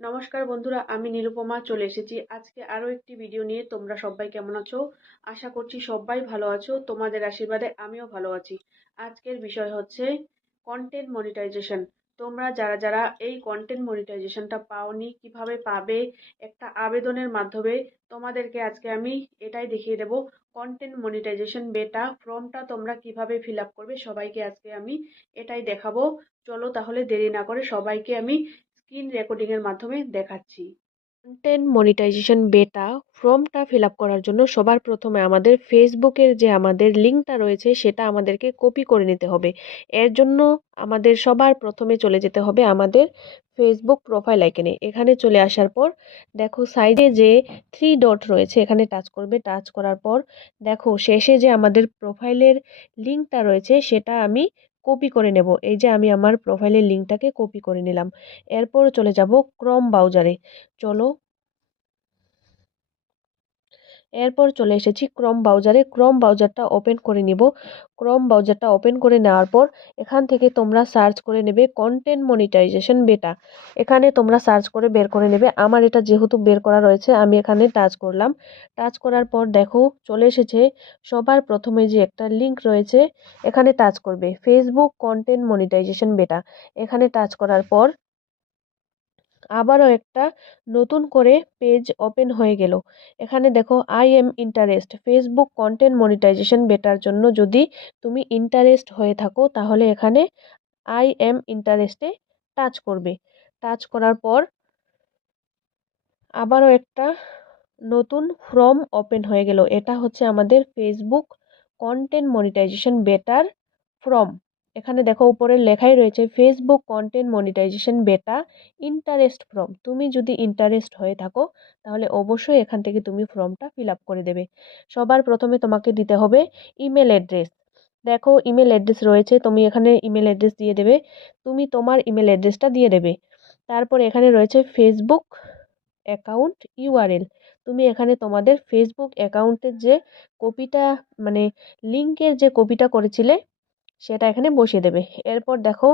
নমস্কার বন্ধুরা, আমি নিরুপমা চলে এসেছি আজকে আরো একটি ভিডিও নিয়ে। তোমরা সবাই কেমন আছো? আশা করছি সবাই ভালো আছো। তোমাদের আশীর্বাদে আমিও ভালো আছি। আজকের বিষয় হচ্ছে কন্টেন্ট মনিটাইজেশন। তোমরা যারা যারা এই কন্টেন্ট মনিটাইজেশনটা পাওনি, কিভাবে পাবে, একটা আবেদনের মাধ্যমে তোমাদেরকে আজকে আমি এটাই দেখিয়ে দেব। কন্টেন্ট মনিটাইজেশন বেটা ফর্মটা তোমরা কিভাবে ফিল আপ করবে, সবাইকে আজকে আমি এটাই দেখাবো। চলো তাহলে দেরি না করে সবাইকে আমি স্ক্রিন রেকর্ডিং এর মাধ্যমে দেখাচ্ছি। কন্টেন্ট মনিটাইজেশন বেটা ফর্মটা ফিল আপ করার জন্য সবার প্রথমে আমাদের ফেসবুকের যে আমাদের লিঙ্কটা রয়েছে সেটা আমাদেরকে কপি করে নিতে হবে। এর জন্য আমাদের সবার প্রথমে চলে যেতে হবে আমাদের ফেসবুক প্রোফাইল আইকনে। এখানে চলে আসার পর দেখো সাইডে যে থ্রি ডট রয়েছে এখানে টাচ করবে। টাচ করার পর দেখো শেষে যে আমাদের প্রোফাইলের লিঙ্কটা রয়েছে সেটা আমি কপি করে নেব। এই যে আমি আমার প্রোফাইলের লিঙ্কটাকে কপি করে নিলাম। এরপর চলে যাব ক্রোম ব্রাউজারে। চলো, এরপর চলে এসেছি ক্রোম ব্রাউজারে। ক্রোম ব্রাউজারটা ওপেন করে নিব। ক্রোম ব্রাউজারটা ওপেন করে নেওয়ার পর এখান থেকে তোমরা সার্চ করে নেবে কন্টেন্ট মনিটাইজেশন বেটা। এখানে তোমরা সার্চ করে বের করে নেবে। আমার এটা যেহেতু বের করা রয়েছে আমি এখানে টাচ করলাম। টাচ করার পর দেখো চলে এসেছে সবার প্রথমে যে একটা লিঙ্ক রয়েছে এখানে টাচ করবে ফেসবুক কন্টেন্ট মনিটাইজেশন বেটা। এখানে টাচ করার পর আবারও একটা নতুন করে পেজ ওপেন হয়ে গেল। এখানে দেখো I am interest Facebook content monetization better জন্য যদি তুমি ইন্টারেস্ট হয়ে থাকো তাহলে এখানে আই এম ইন্টারেস্টে টাচ করবে। টাচ করার পর আবারও একটা নতুন ফর্ম ওপেন হয়ে গেল। এটা হচ্ছে আমাদের Facebook content monetization better form. এখানে দেখো উপরে লেখাই রয়েছে Facebook content monetization beta interest form. তুমি যদি ইন্টারেস্ট হয়ে থাকো তাহলে অবশ্যই এখান থেকে তুমি ফর্মটা ফিল আপ করে দেবে। সবার প্রথমে তোমাকে দিতে হবে ইমেল অ্যাড্রেস। দেখো ইমেল অ্যাড্রেস রয়েছে, তুমি এখানে ইমেল অ্যাড্রেস দিয়ে দেবে। তুমি তোমার ইমেল অ্যাড্রেসটা দিয়ে দেবে। তারপর এখানে রয়েছে ফেসবুক অ্যাকাউন্ট ইউআরএল। তুমি এখানে তোমাদের ফেসবুক অ্যাকাউন্টের যে কপিটা মানে লিংকের যে কপিটা করেছিলে সেটা এখানে বসিয়ে দেবে। এরপর দেখো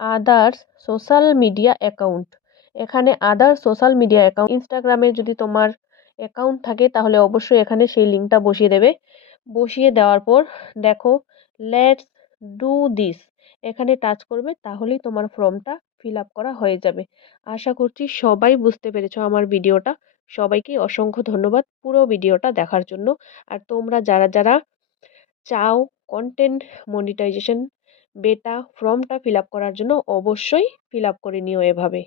আদার্স সোশ্যাল মিডিয়া অ্যাকাউন্ট। এখানে আদার্স সোশ্যাল মিডিয়া অ্যাকাউন্ট ইনস্টাগ্রামে যদি তোমার অ্যাকাউন্ট থাকে তাহলে অবশ্যই এখানে সেই লিঙ্কটা বসিয়ে দেবে। বসিয়ে দেওয়ার পর দেখো লেটস ডু দিস এখানে টাচ করবে, তাহলেই তোমার ফর্মটা ফিল আপ করা হয়ে যাবে। আশা করছি সবাই বুঝতে পেরেছো আমার ভিডিওটা। সবাইকে অসংখ্য ধন্যবাদ পুরো ভিডিওটা দেখার জন্য। আর তোমরা যারা যারা চাও কন্টেন্ট মনিটাইজেশন বেটা ফর্মটা ফিল আপ করার জন্য অবশ্যই ফিল আপ করে নিও এভাবে।